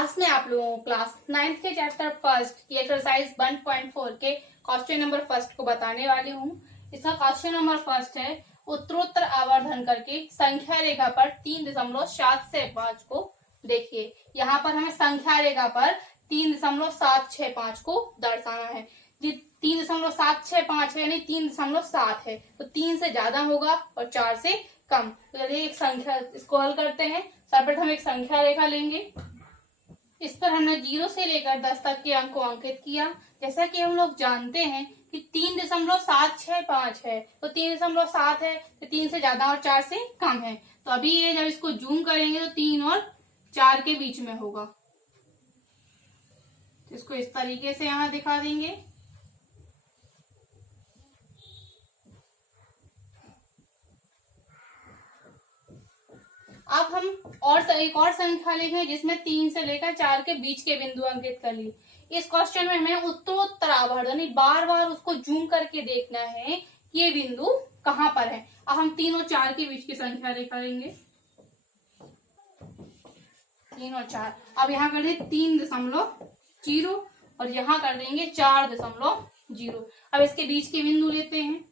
आज मैं आप लोगों को क्लास 9th के चैप्टर फर्स्ट की एक्सरसाइज 1.4 के क्वेश्चन नंबर फर्स्ट को बताने वाली हूँ। इसका क्वेश्चन नंबर फर्स्ट है, उत्तरोत्तर आवर्धन करके संख्या रेखा पर 3.765 को देखिए। यहाँ पर हमें संख्या रेखा पर 3.765 को दर्शाना है। 3.765 है यानी 3.7 है, तो 3 से ज्यादा होगा और 4 से कम। तो चलिए एक संख्या, इसको हल करते हैं। सर्वप्रथम हम एक संख्या रेखा लेंगे। इस पर हमने 0 से लेकर 10 तक के अंक को अंकित किया। जैसा कि हम लोग जानते हैं कि 3.765 है, तो 3.7 है तो 3 से ज्यादा और 4 से कम है। तो अभी ये जब इसको जूम करेंगे तो 3 और 4 के बीच में होगा। तो इसको इस तरीके से यहाँ दिखा देंगे। अब हम एक और संख्या लिखें जिसमें 3 से लेकर 4 के बीच के बिंदु अंकित कर लिए। इस क्वेश्चन में हमें उत्तरोत्तर आवर्धन बार बार उसको जूम करके देखना है कि ये बिंदु कहाँ पर है। अब हम 3 और 4 के बीच की संख्या रेखा लेंगे। 3 और 4, अब यहाँ कर देंगे 3.0 और यहाँ कर देंगे 4.0। अब इसके बीच के बिंदु लेते हैं।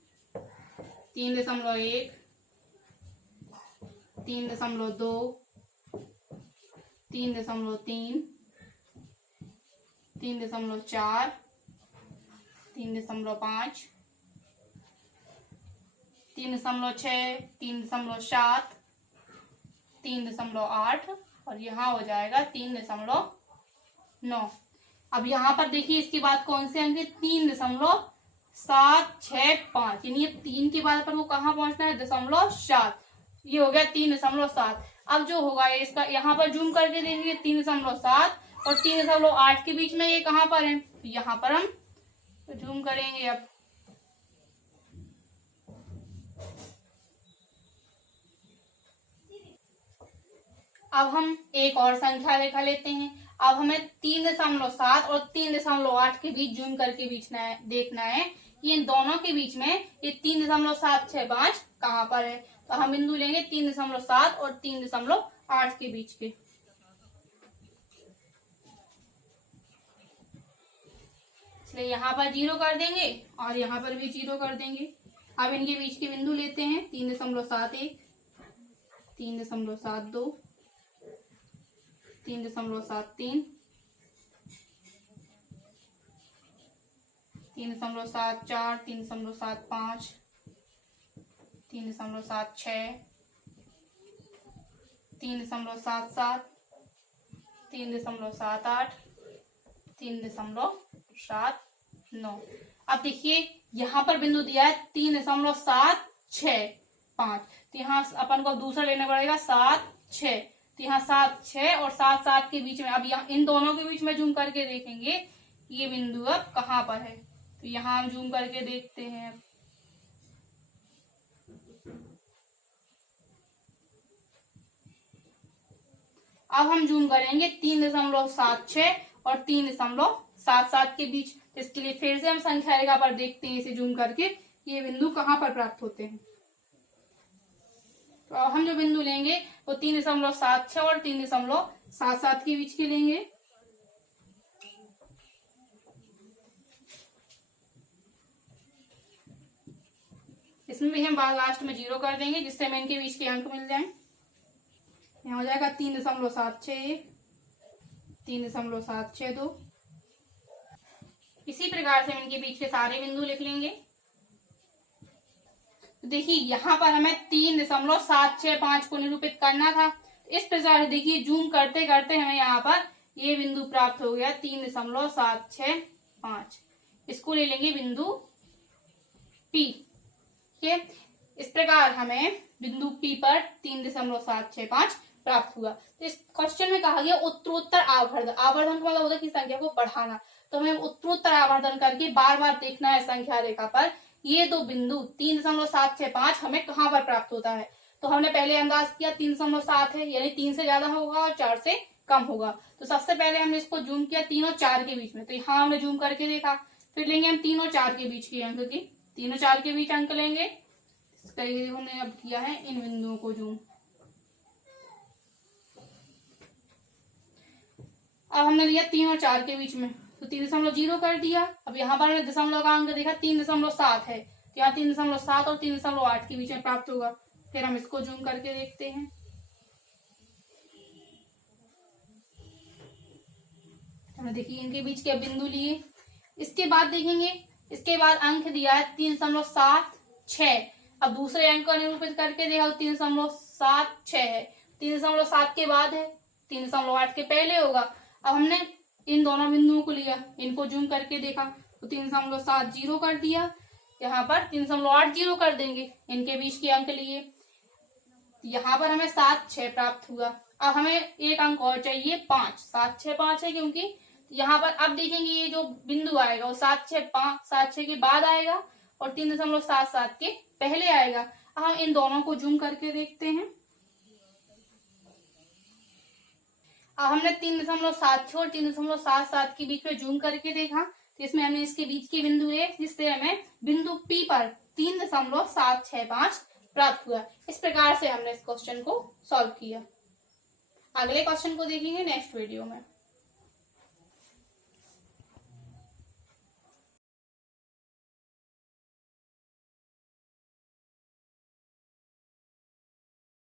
3.1, 3.2, 3.3, 3.4, 3.5, 3.6, 3.7, 3.8 और यहाँ हो जाएगा 3.9। अब यहाँ पर देखिए इसके बाद कौन से अंक 3.765, यानी ये 3 के बाद पर वो कहाँ पहुंचना है 0.7। ये हो गया 3.7। अब जो होगा इसका यहाँ पर जूम करके देखेंगे 3.7 और 3.8 के बीच में ये कहाँ पर है, तो यहाँ पर हम जूम करेंगे। अब हम एक और संख्या रेखा लेते हैं। अब हमें 3.7 और 3.8 के बीच जूम करके देखना है कि इन दोनों के बीच में ये 3.765 कहाँ पर है। तो हम बिंदु लेंगे 3.7 और 3.8 के बीच के। इसलिए यहाँ पर 0 कर देंगे और यहाँ पर भी 0 कर देंगे। अब इनके बीच के बिंदु लेते हैं 3.71, 3.72, 3.73, 3.74, 3.75, 3.76, 3.77, 3.78, 3.79। अब देखिए यहाँ पर बिंदु दिया है 3.765, तो यहाँ अपन को दूसरा लेना पड़ेगा 7.6। तो यहाँ 7.6 और 7.7 के बीच में, अब यहाँ इन दोनों के बीच में जूम करके देखेंगे ये बिंदु अब कहाँ पर है। तो यहाँ हम जूम करके देखते हैं। अब हम जूम करेंगे 3.76 और 3.77 के बीच। तो इसके लिए फिर से हम संख्या रेखा पर देखते हैं इसे जूम करके ये बिंदु कहाँ पर प्राप्त होते हैं। तो हम जो बिंदु लेंगे वो 3.76 और 3.77 के बीच के लेंगे। इसमें भी हम लास्ट में 0 कर देंगे जिससे हमें इनके बीच के अंक मिल जाएं। यहाँ हो जाएगा 3.761, 3.762। इसी प्रकार से हम इनके बीच के सारे बिंदु लिख लेंगे। तो देखिए यहाँ पर हमें 3.765 को निरूपित करना था। इस प्रकार से देखिए जूम करते करते हमें यहाँ पर ये बिंदु प्राप्त हो गया 3.765। इसको ले लेंगे बिंदु P। ठीक है, इस प्रकार हमें बिंदु P पर 3.765 प्राप्त हुआ। तो इस क्वेश्चन में कहा गया उत्तरोत्तर आवर्धन। आवर्धन का मतलब होता है कि संख्या को बढ़ाना। तो हमें उत्तरोत्तर आवर्धन करके बार बार देखना है संख्या रेखा पर ये दो बिंदु 3.765 हमें कहाँ पर प्राप्त होता है। तो हमने पहले अंदाज किया 3.7 है यानी 3 से ज्यादा होगा और 4 से कम होगा। तो सबसे पहले हमने इसको जूम किया 3 और 4 के बीच में। तो यहाँ हमने जूम करके देखा। फिर लेंगे हम 3 और 4 के बीच के अंक की। 3 और 4 के बीच अंक लेंगे। इस तरीके से हमने अब किया है इन बिंदुओं को जूम। अब हमने लिया 3 और 4 के बीच में, तो 3.0 कर दिया। अब यहाँ पर हमने दशमलव का अंक देखा 3.7 है, तो यहाँ 3.7 और 3.8 के बीच में प्राप्त होगा। फिर हम इसको जूम करके देखते हैं। हमने देखिए इनके बीच के बिंदु लिए। इसके बाद देखेंगे, इसके बाद अंक दिया है 3.76। अब दूसरे अंक को निरूपित करके देखा 3.76 है, 3.7 के बाद है, 3.8 के पहले होगा। अब हमने इन दोनों बिंदुओं को लिया, इनको जूम करके देखा तो 3.70 कर दिया। यहाँ पर 3.80 कर देंगे, इनके बीच के अंक लिए। यहाँ पर हमें 7, 6 प्राप्त हुआ। अब हमें एक अंक और चाहिए 5, 7, 6, 5 है, क्योंकि यहाँ पर अब देखेंगे ये जो बिंदु आएगा वो 7, 6, 5, 7, 6 के बाद आएगा और 3.77 के पहले आएगा। अब हम इन दोनों को जूम करके देखते हैं। अब हमने 3.76 और 3.77 के बीच में जूम करके देखा, तो इसमें हमने इसके बीच के बिंदु है, जिससे हमें बिंदु P पर 3.765 प्राप्त हुआ। इस प्रकार से हमने इस क्वेश्चन को सॉल्व किया। अगले क्वेश्चन को देखेंगे नेक्स्ट वीडियो में।